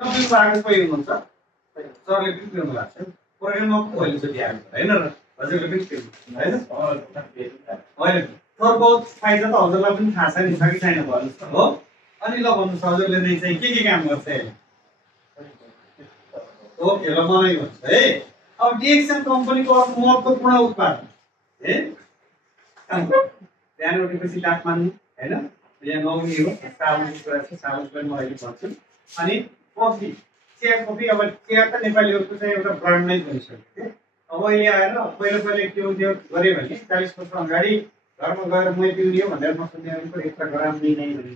Computer आएको कोही हुनुहुन्छ सरले पनि पिउनु भएको छ प्रोग्राममा पहिलोचोटि आएको होइन र हजुरले पनि पिउनु होइन होइन तर बहुत फाइदा त हजुरलाई पनि थाहा छ नि छ कि छैन भन्नुहोस् त हो अनि ल भन्नुहोस् हजुरले नै चाहिँ के काम गर्छ अहिले ओके ल मलाई भन्छु है अब डिएक्सन कम्पनीको अर्को महत्त्वपूर्ण उत्पादन है बिहान उठेपछि दाँत मान्नु होइन यहाँ नौनी हो साबुनको कुरा छ साबुन पनि म अहिले भन्छु अनि कफी चिया कफी अब चिया त नेपालीहरूको चाहिँ एउटा ब्रान्ड नै बनिसक्यो अब अहिले आएर पहिला के हुन्थ्यो गऱ्यो भने 40 वर्ष अगाडि घरमा गएर मै पिउने हो भनेर नसुन्ने भनेको यत्र गराम नै भने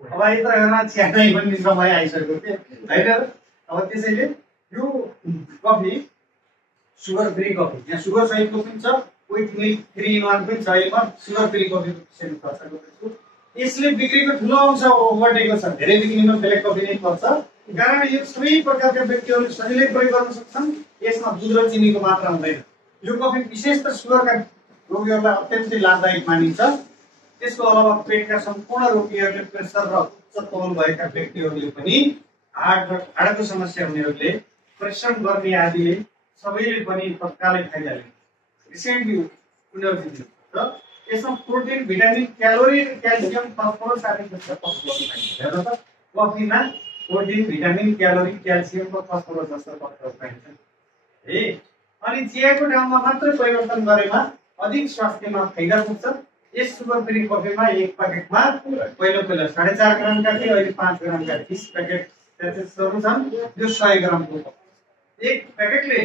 अब यत्र गराम चिया नै भन्ने समय आइसक्यो के होइन अब त्यसैले यो कफी सुगर फ्री कफी यहाँ सुगर सहितको पनि छ विथ मिल्क 3 in 1 पनि छ अहिले म सुगर फ्री कफीको विषयमा चर्चा गर्दैछु यसले बिक्रीको ठुलो अंश ओगटेको छ धेरै बिक्रीमा ब्ल्याक कफी नै पर्छ कारण यो सबै प्रकारका व्यक्तिहरूले सजिलै प्रयोग गर्न सक्छन् यसमा दुध र चिनीको मात्रा हुँदैन यो कफी विशेष त सुगरका रोगीहरूलाई अत्यन्तै लाभदायक मानिन्छ त्यसको अलावा पेटका सम्पूर्ण रोगीहरूले प्रेसर र उच्च तौल भएका व्यक्तिहरूले पनि हाडको समस्या हुनेहरूले परिश्रम गर्ने आदिले सबैले पनि तत्कालै फाइदा लिन्छ रिसेन्टली उनीहरू दिन्छ यसमा protein vitamin calorie calcium phosphorus आदि हेर्नु त कफीमा प्रोटिन भिटामिन क्यालोरी क्याल्सियम र फस्फोरस जस्ता तत्त्वहरू पाइन्छ है अनि चियाको ठाउँमा मात्र परिवर्तन गरेमा अधिक स्वास्थ्यमा फाइदा पुग्छ यस सुगर फ्री कफीमा एक प्याकेटमा पहिला 4.5 ग्रामका थिए अहिले 5 ग्रामका 30 प्याकेट सर्नु छन् यो 100 ग्रामको एक प्याकेटले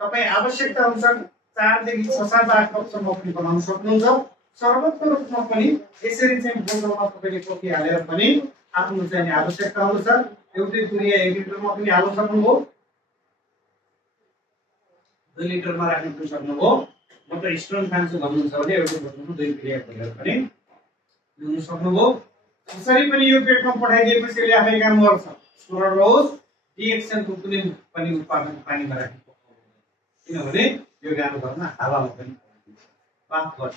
तपाईँ आवश्यकता अनुसार 4 देखि 6-7 8 कपसम्म पनि बनाउन सक्नुहुन्छ सर्वोत्तम रूपमा पनि यसरी चाहिँ बोतलमा तपाईले कफी हालेर पनि आफ्नो चाहिँ आवश्यकता अनुसार एउटै दुनिया 1 लिटरमा पनि हाल्न सक्नुभयो 2 लिटरमा राख्न पनि सक्नुभयो म त स्ट्रङ खान्छु भन्नुहुन्छ भने एउटै बोतलमा 2 क्रिया गरेर पनि लिन सक्नुभयो यसरी पनि यो पेटमा पठाइदिएपछि यसले आफै काम गर्छ स्टोर रोज डिएक्सनको कुनै पनि उत्पादन पानीमा राख्नु किनभने यो गाह्रो गर्न हावामा पनि पाप गर्छ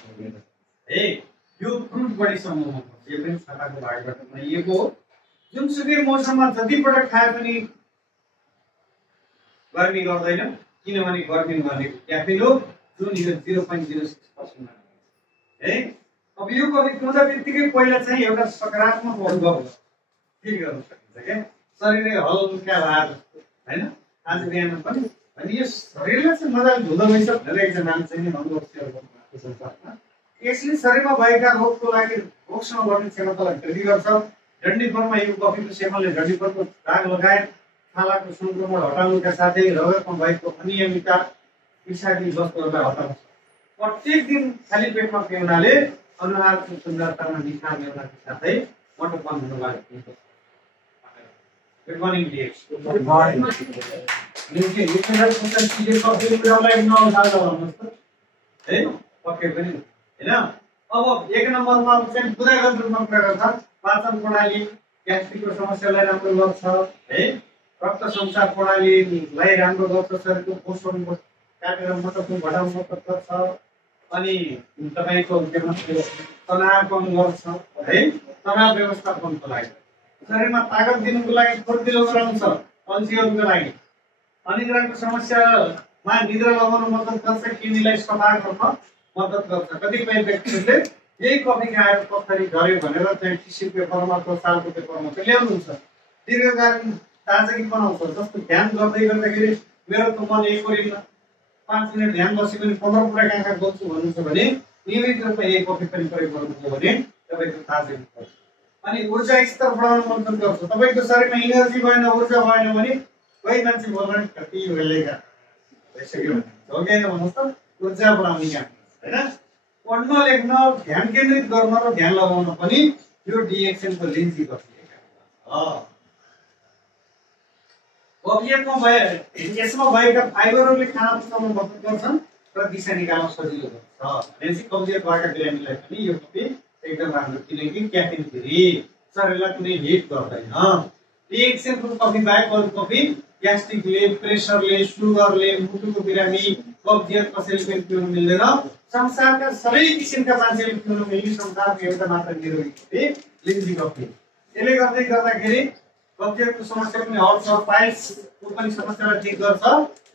है यो फ्रुट बडी समूहमा पर्छ यो पनि छालाको भागबाट बनाइएको हो जुनसुकै मौसममा जति पटक खाए पनि गर्मी गर्दैन किनभने गर्मी भनेको क्याफेन हो जुन यो 0.06% है अब यो कफी पिउँदा बित्तिकै पहिला चाहिँ एउटा सकारात्मक अनुभव फिल गर्न सकिन्छ क्या शरीरले हल्का भार हैन आज बिहान पनि अनि यो शरीरलाई चाहिँ मजाले धुँदो रहेछ भनेर एकजना मान्छेले अनुभव सेयर गर्नुभएको छ संसारमा यसले शरीरमा भएका रोगको लागि रोगसँग लड्ने क्षमतालाई वृद्धि गर्छ डन्डीफोरमा यो कफीको सेवनले डन्डीफोरको दाग लगायत छालाको संक्रमण हटाउनुका साथै रगतमा भएको अनियमितता पिसाबी वस्तुहरूलाई हटाउँछ प्रत्येक दिन खाली पेटमा पिउनाले अनुहारको सुन्दरतामा निखार ल्याउनका साथै मोटोपन हुनबाट हुन्छ good morning dears good morning निके निके सोचन चीजे कफी पिउनलाई नउठाउँदा भन्नुस् त है पक्कै पनि हैन अब एक नम्बरमा चाहिँ बुदागत रूपमा कुरा गर्छ पाचन प्रणाली ग्यास्ट्रिकको समस्यालाई राम्रो गर्छ है रक्त सञ्चार प्रणालीलाई राम्रो गर्छ शरीरको पोषण काटेर मोटापन घटाउन मद्दत गर्छ अनि तपाईको तनाव कम गर्छ है तनाव व्यवस्थापनको लागि शरीरमा ताकत दिनुको लागि फुर्तिलो गराउँछ अल्छीहरूको लागि अनिद्राको समस्यामा निद्रा लगाउन मद्दत गर्छ किडनीलाई सफा गर्न मद्दत गर्छ कतिपय व्यक्तिहरूले यही कफी खाएर पथरी झर्यो भनेर चाहिँ टिस्यु पेपरमा अथवा सालको पेपरमा चाहिँ ल्याउनुहुन्छ दीर्घकालीन ताजगी बनाउँछ जस्तो ध्यान गर्दै गर्दाखेरि मेरो त मन एकैछिनमा 5 मिनेट ध्यान बसे पनि 15 कुरा काँखा गर्छु भन्नुहुन्छ भने नियमित रूपमा यही कफी पनि प्रयोग गर्नुभयो भने तपाईको ताजगी बढ्छ अनि ऊर्जा स्तर बढाउन मद्दत गर्छ तपाईको शरीरमा एनर्जी भएन ऊर्जा भएन भने कोही मान्छे बोल्न कति वेलेका भइसक्यो हो कि हैन भन्नुस् त ऊर्जा बढाउने काम हैन पढ्न लेख्न ध्यान केन्द्रित गर्न र ध्यान लगाउन पनि यो डिएक्सनको लिन्जी कफी हो कफीमा यसमा भएका फाइबरहरूले खाना पचाउन मद्दत गर्छन् र दिशा निकाल्न सजिलो गर्छ भनेपछि कब्जियत भएका बिरामीलाई पनि यो कफी एकदम राम्रो किनकि क्याफिन फ्री शरीरलाई कुनै हिट गर्दैन डिएक्सनको कफी बाहेक अरू कफी ग्यास्ट्रिकले प्रेसरले सुगरले मुटुको बिरामी कब्जियत कसैले पनि पिउन मिल्दैन संसारका सबै किसिमका मान्छेले पिउन मिल्ने संसारको एउटा मात्र निरोगी कफी लिन्जी कफी यसले गर्दै गर्दाखेरि कब्जियतको समस्या पनि हट्छ, पाइल्सको पनि समस्यालाई ठिक गर्छ,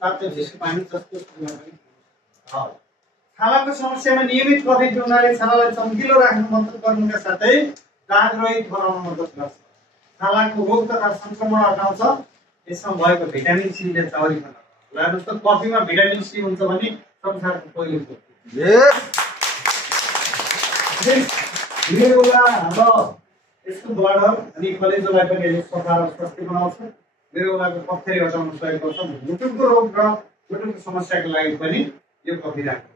तातो चिसो पानी जस्तो पनि छालाको समस्यामा नियमित कफी पिउनाले छालालाई चम्किलो राख्न मद्दत गर्नुका साथै दाग रहित बनाउन मद्दत गर्छ। छालाको रोग तथा संक्रमण हटाउँछ। यसमा भएको भिटामिन सीले चौरी बनाउँछ। हेर्नुहोस् त कफीमा भिटामिन सी हुन्छ भने संसारको पहिलो कुरो। मेरुला हाम्रो यसको ब्लड अनि कलेजोलाई पनि यसले सफा र स्वस्थ बनाउँछ। मेरुलाको पत्थरी हटाउन सहयोग गर्छ। मुटुको रोग र मुटुको समस्याको लागि पनि यो कफी राम्रो।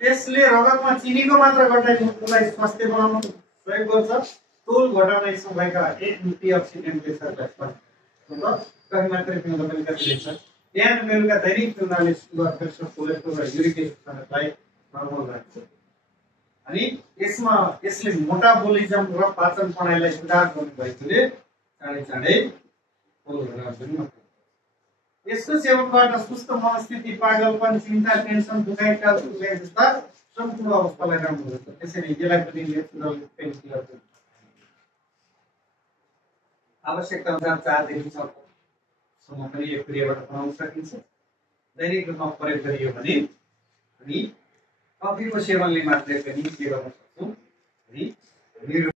त्यसले रगतमा चिनीको मात्रा घटाइ मुटुलाई स्वस्थ बनाउन सहयोग गर्छ। तोल घटाउन यसमा भएका एन्टिअक्सिडेन्टले शरीरलाई स्वस्थ हुन्छ। कफी मात्रै पिउँदा पनि कति हुन्छ। बिहान बेलुका दैनिक पिउनाले सुगर, प्रेसर, कोलेस्ट्रोल र युरिक एसिडलाई नर्मल राख्छ। अनि यसले मेटाबोलिजम र पाचन प्रणालीलाई सुधार गर्ने भएकोले चाँडै यसको सेवनबाट सुस्त मनस्थिति, पागलपन, चिन्ता, टेन्सन, दुखाइ जस्ता सम्पूर्ण अवस्थालाई राम्रो हुन्छ। त्यसैले यसलाई पनि नेचुरल पेन किलर आवश्यकता अनुसार 4 देखि 6 सम्म पनि यो क्रियाबाट बनाउन सकिन्छ। दैनिक रूपमा प्रयोग गरियो भने हामी कफीको सेवनले मात्रै पनि के गर्न सक्छौँ।